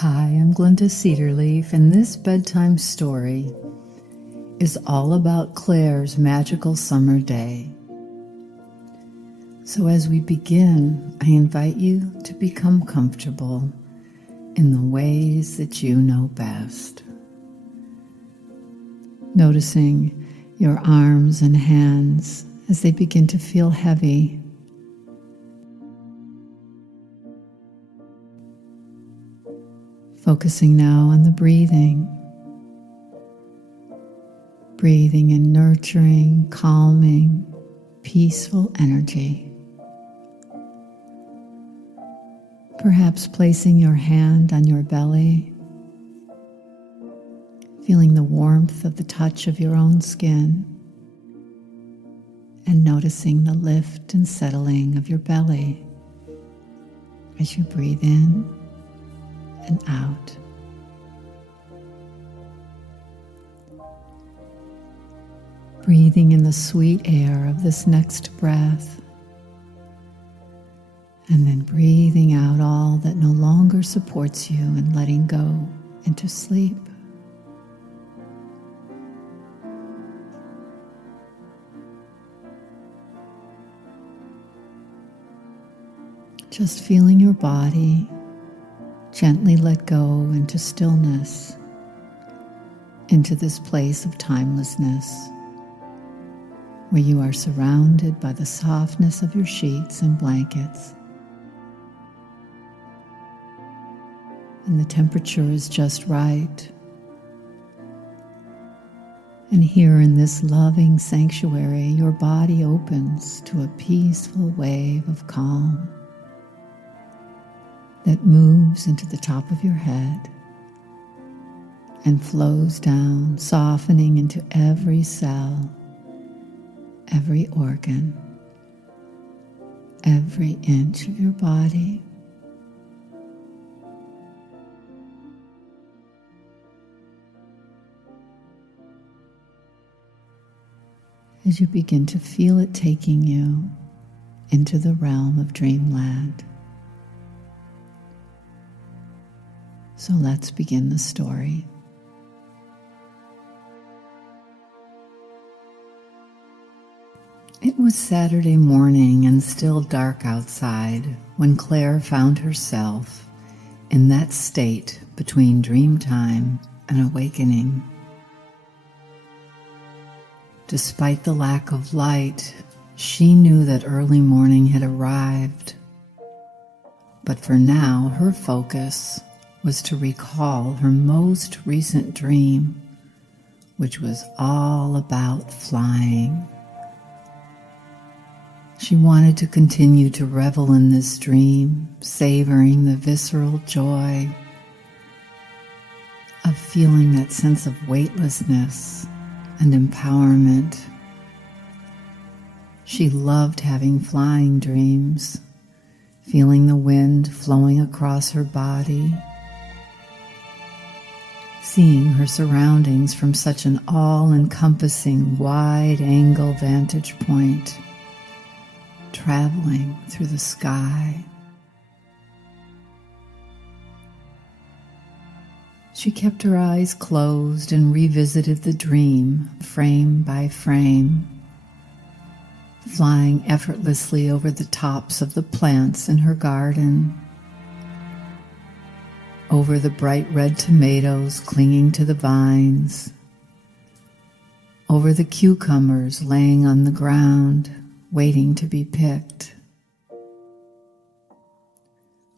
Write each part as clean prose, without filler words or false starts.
Hi, I'm Glenda Cedarleaf, and this bedtime story is all about Claire's magical summer day. So as we begin, I invite you to become comfortable in the ways that you know best. Noticing your arms and hands as they begin to feel heavy. Focusing now on the breathing. Breathing in nurturing, calming, peaceful energy. Perhaps placing your hand on your belly, feeling the warmth of the touch of your own skin, and noticing the lift and settling of your belly as you breathe in and out. Breathing in the sweet air of this next breath, and then breathing out all that no longer supports you and letting go into sleep. Just feeling your body gently let go into stillness, into this place of timelessness, where you are surrounded by the softness of your sheets and blankets. And the temperature is just right. And here in this loving sanctuary, your body opens to a peaceful wave of calm that moves into the top of your head and flows down, softening into every cell, every organ, every inch of your body. As you begin to feel it taking you into the realm of dreamland. So let's begin the story. It was Saturday morning and still dark outside when Claire found herself in that state between dream time and awakening. Despite the lack of light, she knew that early morning had arrived. But for now, her focus was to recall her most recent dream, which was all about flying. She wanted to continue to revel in this dream, savoring the visceral joy of feeling that sense of weightlessness and empowerment. She loved having flying dreams, feeling the wind flowing across her body, seeing her surroundings from such an all-encompassing, wide-angle vantage point, traveling through the sky. She kept her eyes closed and revisited the dream, frame by frame, flying effortlessly over the tops of the plants in her garden, over the bright red tomatoes clinging to the vines, over the cucumbers laying on the ground, waiting to be picked,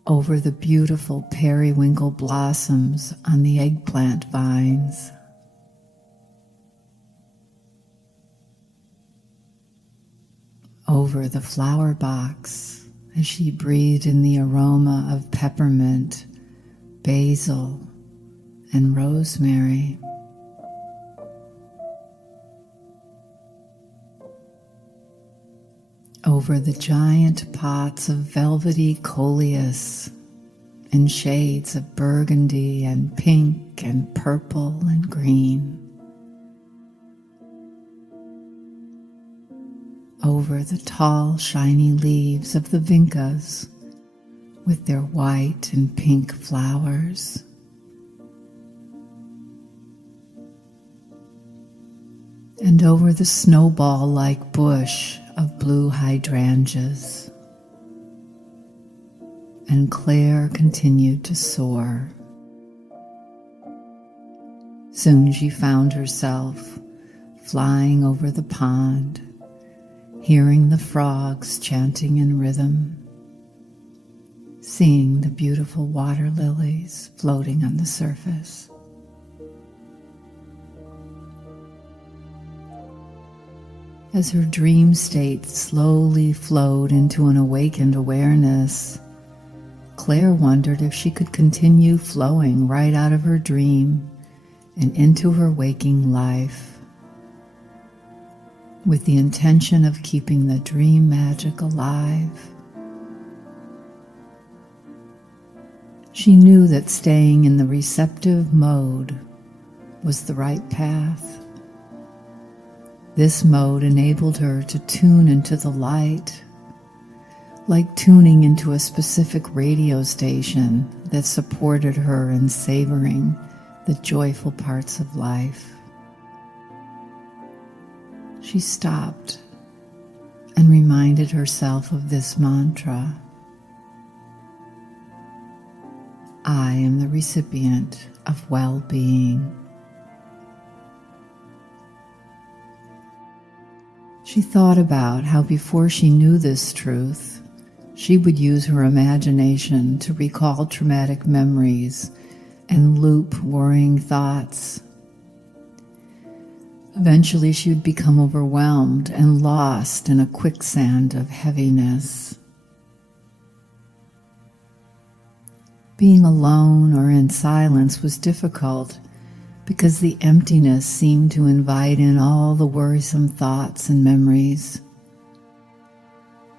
over the beautiful periwinkle blossoms on the eggplant vines, over the flower box as she breathed in the aroma of peppermint, basil, and rosemary. Over the giant pots of velvety coleus in shades of burgundy and pink and purple and green. Over the tall, shiny leaves of the vincas with their white and pink flowers and over the snowball-like bush of blue hydrangeas. And Claire continued to soar. Soon she found herself flying over the pond, hearing the frogs chanting in rhythm, seeing the beautiful water lilies floating on the surface. As her dream state slowly flowed into an awakened awareness, Claire wondered if she could continue flowing right out of her dream and into her waking life, with the intention of keeping the dream magic alive. She knew that staying in the receptive mode was the right path. This mode enabled her to tune into the light, like tuning into a specific radio station that supported her in savoring the joyful parts of life. She stopped and reminded herself of this mantra: I am the recipient of well-being. She thought about how before she knew this truth, she would use her imagination to recall traumatic memories and loop worrying thoughts. Eventually, she would become overwhelmed and lost in a quicksand of heaviness. Being alone or in silence was difficult because the emptiness seemed to invite in all the worrisome thoughts and memories.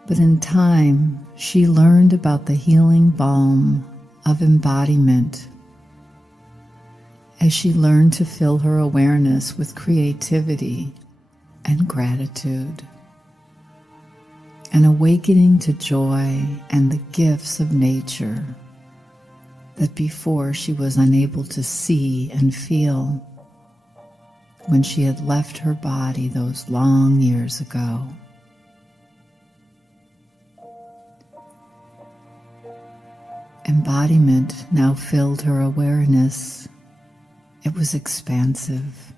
But in time, she learned about the healing balm of embodiment as she learned to fill her awareness with creativity and gratitude, an awakening to joy and the gifts of nature that before she was unable to see and feel when she had left her body those long years ago. Embodiment now filled her awareness. It was expansive.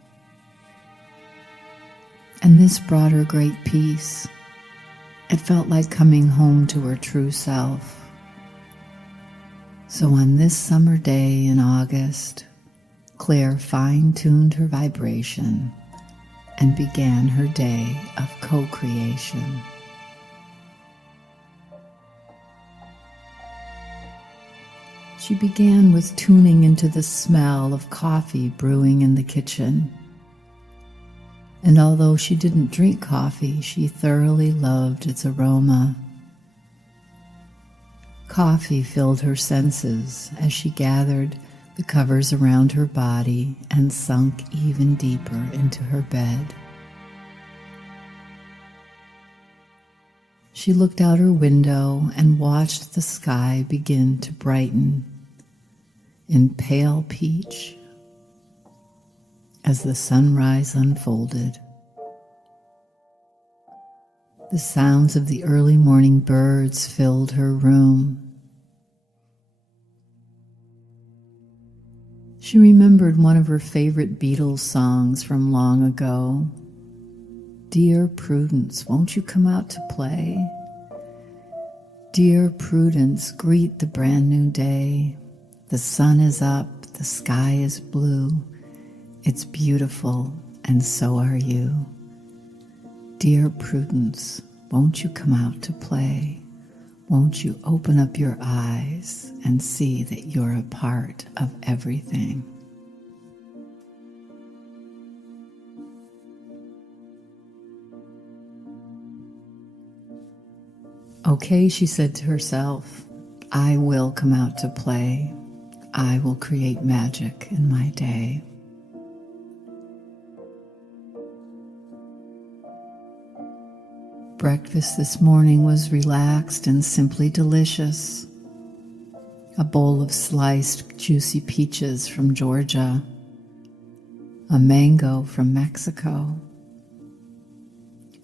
And this brought her great peace. It felt like coming home to her true self. So on this summer day in August, Claire fine-tuned her vibration and began her day of co-creation. She began with tuning into the smell of coffee brewing in the kitchen. And although she didn't drink coffee, she thoroughly loved its aroma. Coffee filled her senses as she gathered the covers around her body and sunk even deeper into her bed. She looked out her window and watched the sky begin to brighten in pale peach as the sunrise unfolded. The sounds of the early morning birds filled her room. She remembered one of her favorite Beatles songs from long ago. Dear Prudence, won't you come out to play? Dear Prudence, greet the brand new day. The sun is up, the sky is blue. It's beautiful, and so are you. Dear Prudence, won't you come out to play? Won't you open up your eyes and see that you're a part of everything? Okay, she said to herself, I will come out to play. I will create magic in my day. Breakfast this morning was relaxed and simply delicious. A bowl of sliced, juicy peaches from Georgia, a mango from Mexico,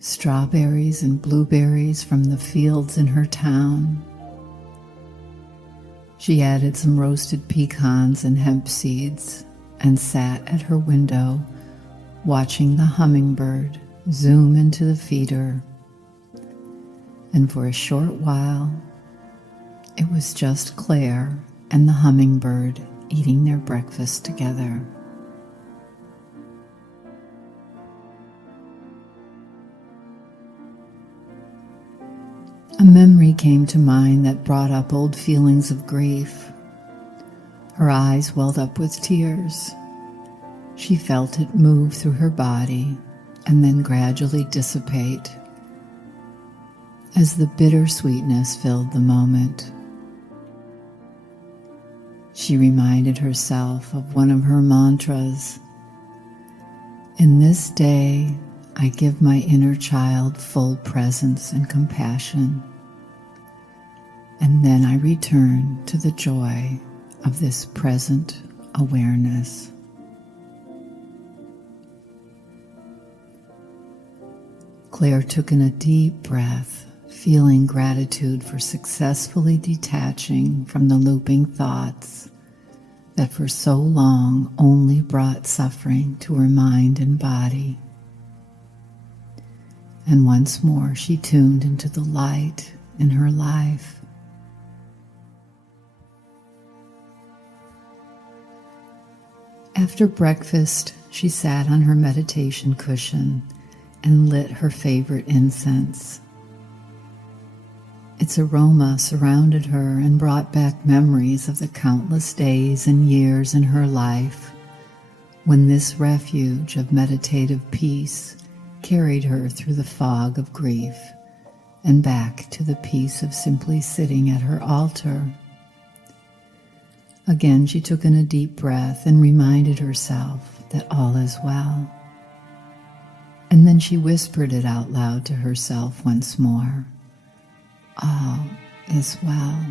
strawberries and blueberries from the fields in her town. She added some roasted pecans and hemp seeds and sat at her window watching the hummingbird zoom into the feeder. And for a short while, it was just Claire and the hummingbird eating their breakfast together. A memory came to mind that brought up old feelings of grief. Her eyes welled up with tears. She felt it move through her body and then gradually dissipate as the bittersweetness filled the moment. She reminded herself of one of her mantras. In this day, I give my inner child full presence and compassion, and then I return to the joy of this present awareness. Claire took in a deep breath, feeling gratitude for successfully detaching from the looping thoughts that for so long only brought suffering to her mind and body. And once more she tuned into the light in her life. After breakfast, she sat on her meditation cushion and lit her favorite incense. Its aroma surrounded her and brought back memories of the countless days and years in her life when this refuge of meditative peace carried her through the fog of grief and back to the peace of simply sitting at her altar. Again, she took in a deep breath and reminded herself that all is well. And then she whispered it out loud to herself once more. All is well.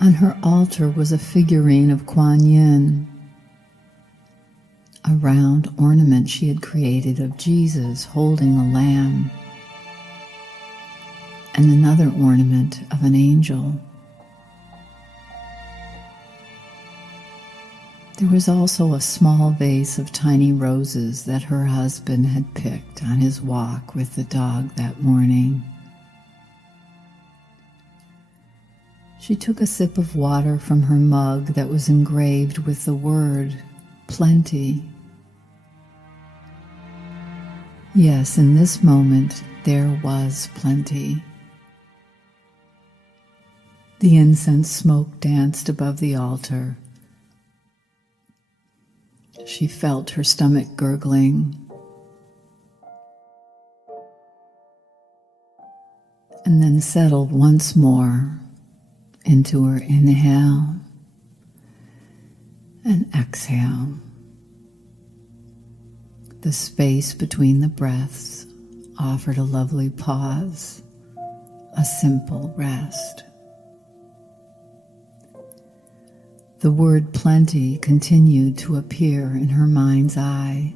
On her altar was a figurine of Kuan Yin, a round ornament she had created of Jesus holding a lamb, and another ornament of an angel. There was also a small vase of tiny roses that her husband had picked on his walk with the dog that morning. She took a sip of water from her mug that was engraved with the word plenty. Yes, in this moment there was plenty. The incense smoke danced above the altar. She felt her stomach gurgling, and then settled once more into her inhale and exhale. The space between the breaths offered a lovely pause, a simple rest. The word plenty continued to appear in her mind's eye,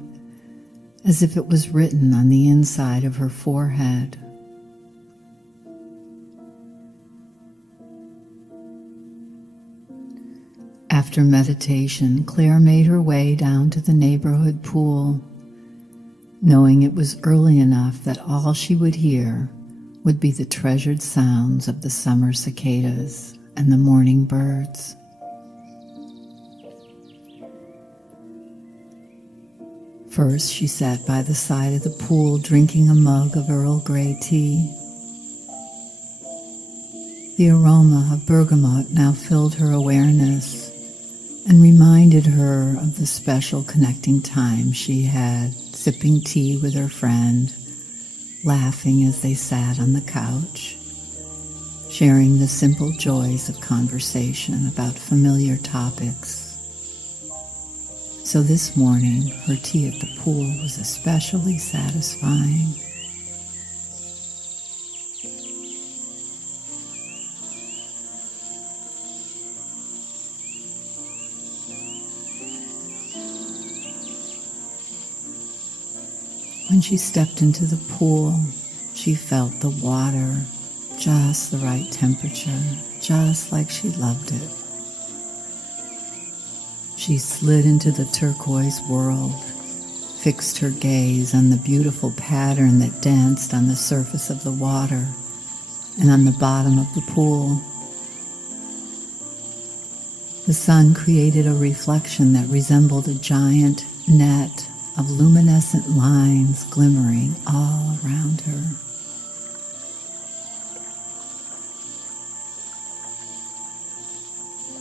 as if it was written on the inside of her forehead. After meditation, Claire made her way down to the neighborhood pool, knowing it was early enough that all she would hear would be the treasured sounds of the summer cicadas and the morning birds. First, she sat by the side of the pool drinking a mug of Earl Grey tea. The aroma of bergamot now filled her awareness and reminded her of the special connecting time she had sipping tea with her friend, laughing as they sat on the couch, sharing the simple joys of conversation about familiar topics. So this morning, her tea at the pool was especially satisfying. When she stepped into the pool, she felt the water, just the right temperature, just like she loved it. She slid into the turquoise world, fixed her gaze on the beautiful pattern that danced on the surface of the water and on the bottom of the pool. The sun created a reflection that resembled a giant net of luminescent lines glimmering all around her.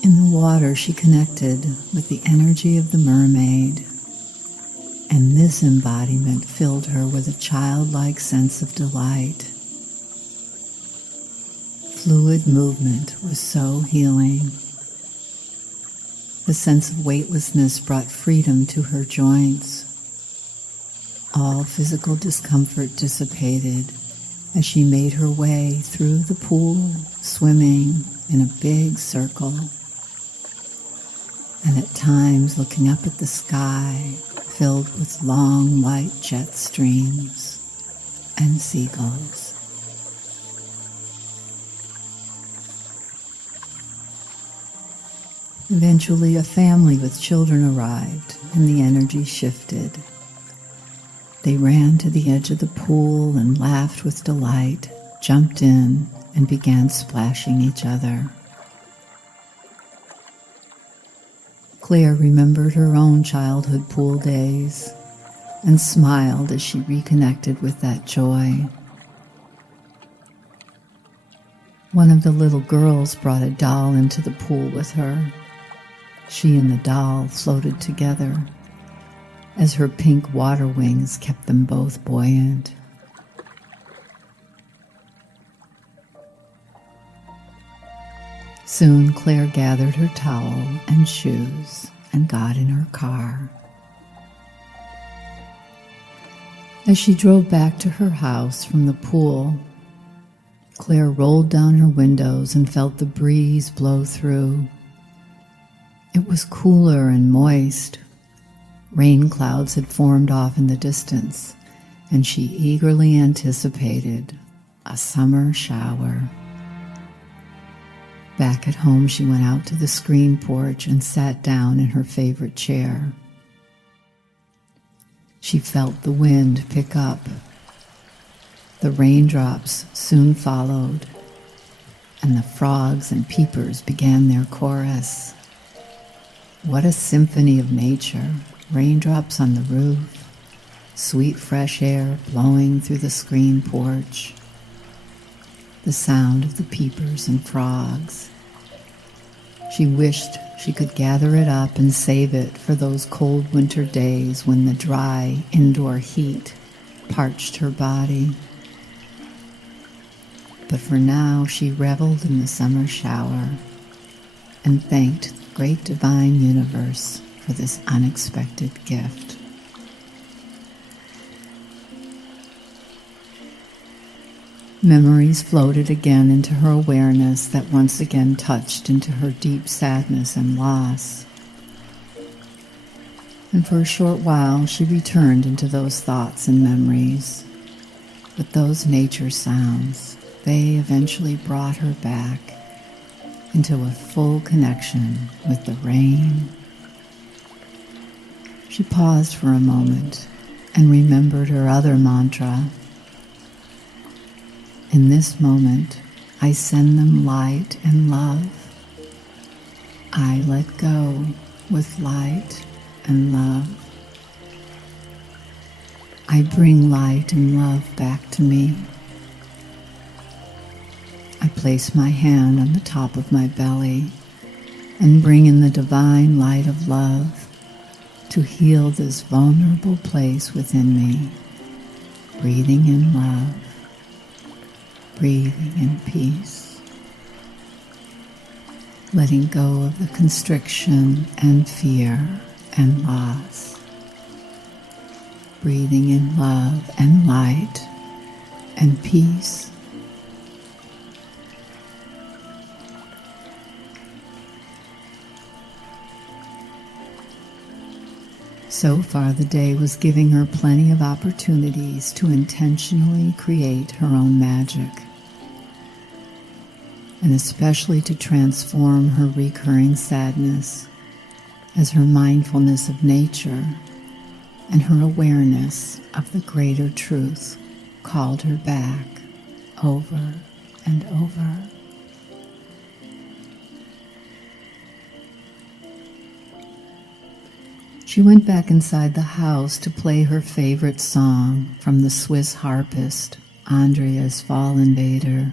In the water, she connected with the energy of the mermaid, and this embodiment filled her with a childlike sense of delight. Fluid movement was so healing. The sense of weightlessness brought freedom to her joints. All physical discomfort dissipated as she made her way through the pool, swimming in a big circle, and at times looking up at the sky filled with long white jet streams and seagulls. Eventually, a family with children arrived, and the energy shifted. They ran to the edge of the pool and laughed with delight, jumped in, and began splashing each other. Claire remembered her own childhood pool days and smiled as she reconnected with that joy. One of the little girls brought a doll into the pool with her. She and the doll floated together as her pink water wings kept them both buoyant. Soon Claire gathered her towel and shoes and got in her car. As she drove back to her house from the pool, Claire rolled down her windows and felt the breeze blow through. It was cooler and moist. Rain clouds had formed off in the distance, and she eagerly anticipated a summer shower. Back at home, she went out to the screen porch and sat down in her favorite chair. She felt the wind pick up. The raindrops soon followed, and the frogs and peepers began their chorus. What a symphony of nature! Raindrops on the roof, sweet fresh air blowing through the screen porch, the sound of the peepers and frogs. She wished she could gather it up and save it for those cold winter days when the dry indoor heat parched her body. But for now, she reveled in the summer shower and thanked the great divine universe for this unexpected gift. Memories floated again into her awareness that once again touched into her deep sadness and loss. And for a short while, she returned into those thoughts and memories. But those nature sounds, they eventually brought her back into a full connection with the rain. She paused for a moment and remembered her other mantra. In this moment, I send them light and love. I let go with light and love. I bring light and love back to me. I place my hand on the top of my belly and bring in the divine light of love to heal this vulnerable place within me, breathing in love, breathing in peace, letting go of the constriction and fear and loss, breathing in love and light and peace. So far, the day was giving her plenty of opportunities to intentionally create her own magic, and especially to transform her recurring sadness as her mindfulness of nature and her awareness of the greater truth called her back over and over. She went back inside the house to play her favorite song from the Swiss harpist Andreas Fallenbader,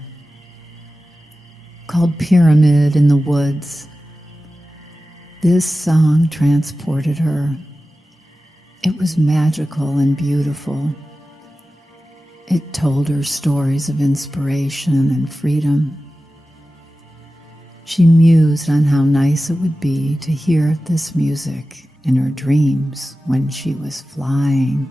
called Pyramid in the Woods. This song transported her. It was magical and beautiful. It told her stories of inspiration and freedom. She mused on how nice it would be to hear this music in her dreams when she was flying.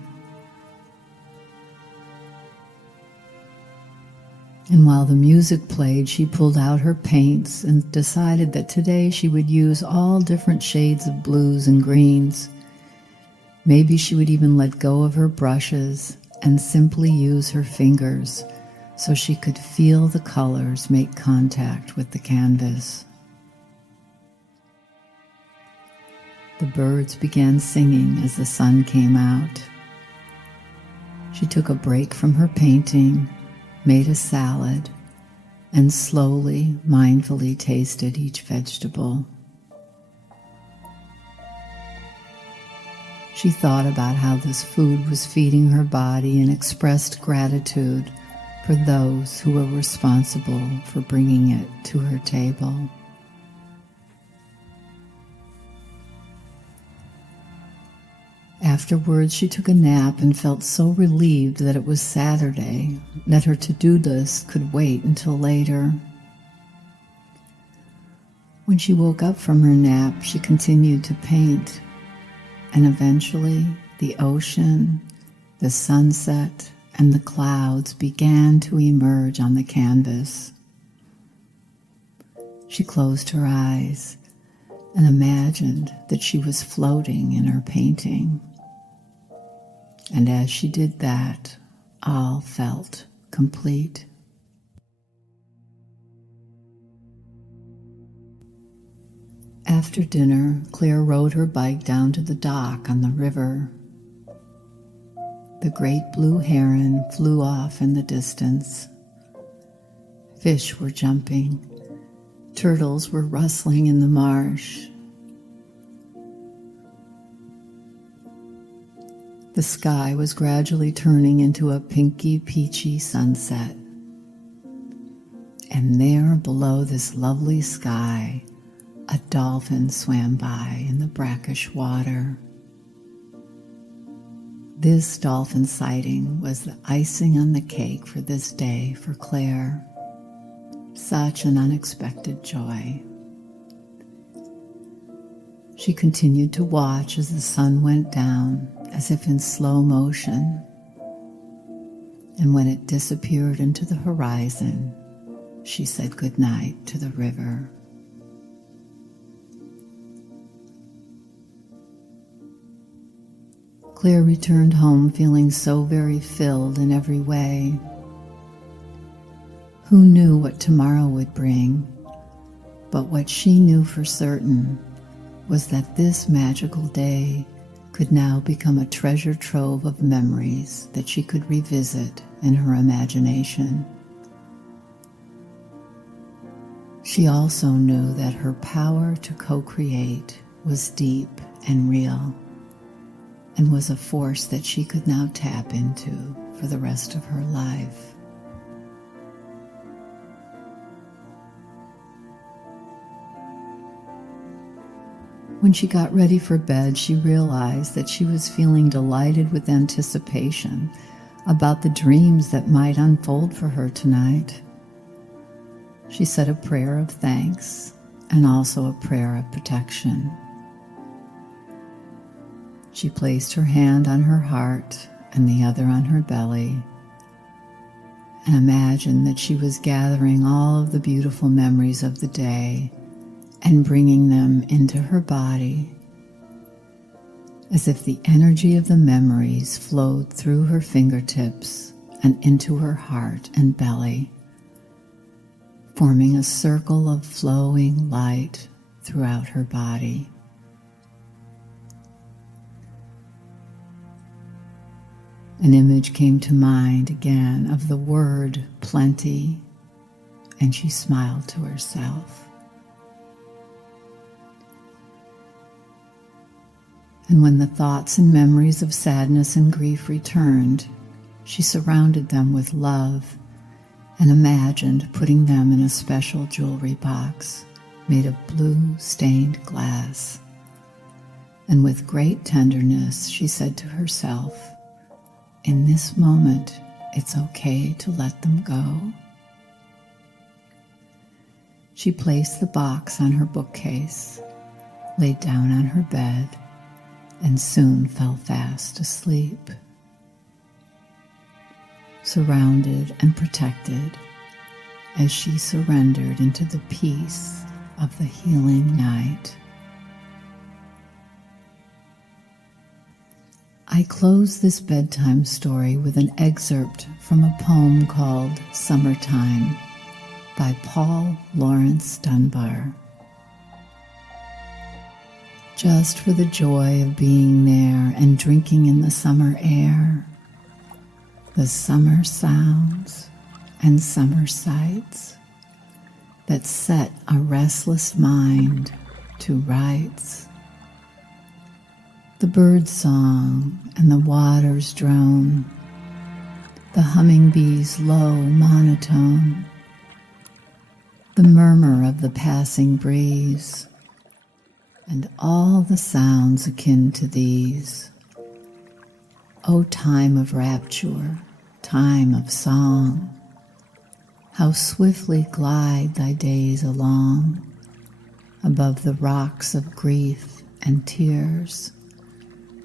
And while the music played, she pulled out her paints and decided that today she would use all different shades of blues and greens. Maybe she would even let go of her brushes and simply use her fingers so she could feel the colors make contact with the canvas. The birds began singing as the sun came out. She took a break from her painting, made a salad, and slowly, mindfully tasted each vegetable. She thought about how this food was feeding her body and expressed gratitude for those who were responsible for bringing it to her table. Afterwards, she took a nap and felt so relieved that it was Saturday, that her to-do list could wait until later. When she woke up from her nap, she continued to paint, and eventually the ocean, the sunset, and the clouds began to emerge on the canvas. She closed her eyes and imagined that she was floating in her painting. And as she did that, all felt complete. After dinner, Claire rode her bike down to the dock on the river. The great blue heron flew off in the distance. Fish were jumping. Turtles were rustling in the marsh. The sky was gradually turning into a pinky, peachy sunset. And there, below this lovely sky, a dolphin swam by in the brackish water. This dolphin sighting was the icing on the cake for this day for Claire. Such an unexpected joy. She continued to watch as the sun went down, as if in slow motion. And when it disappeared into the horizon, she said goodnight to the river. Claire returned home feeling so very filled in every way. Who knew what tomorrow would bring? But what she knew for certain was that this magical day could now become a treasure trove of memories that she could revisit in her imagination. She also knew that her power to co-create was deep and real, and was a force that she could now tap into for the rest of her life. When she got ready for bed, she realized that she was feeling delighted with anticipation about the dreams that might unfold for her tonight. She said a prayer of thanks and also a prayer of protection. She placed her hand on her heart and the other on her belly, and imagined that she was gathering all of the beautiful memories of the day and bringing them into her body, as if the energy of the memories flowed through her fingertips and into her heart and belly, forming a circle of flowing light throughout her body. An image came to mind again of the word plenty, and she smiled to herself. And when the thoughts and memories of sadness and grief returned, she surrounded them with love and imagined putting them in a special jewelry box made of blue stained glass. And with great tenderness, she said to herself, "In this moment, it's okay to let them go." She placed the box on her bookcase, laid down on her bed, and soon fell fast asleep, surrounded and protected as she surrendered into the peace of the healing night. I close this bedtime story with an excerpt from a poem called Summertime by Paul Laurence Dunbar. Just for the joy of being there and drinking in the summer air, the summer sounds and summer sights that set a restless mind to rights. The bird's song and the water's drone, the hummingbee's low monotone, the murmur of the passing breeze, and all the sounds akin to these. O time of rapture, time of song, how swiftly glide thy days along, above the rocks of grief and tears.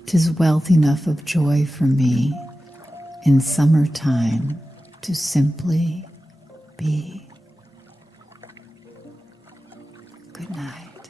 'Tis wealth enough of joy for me, in summertime, to simply be. Good night.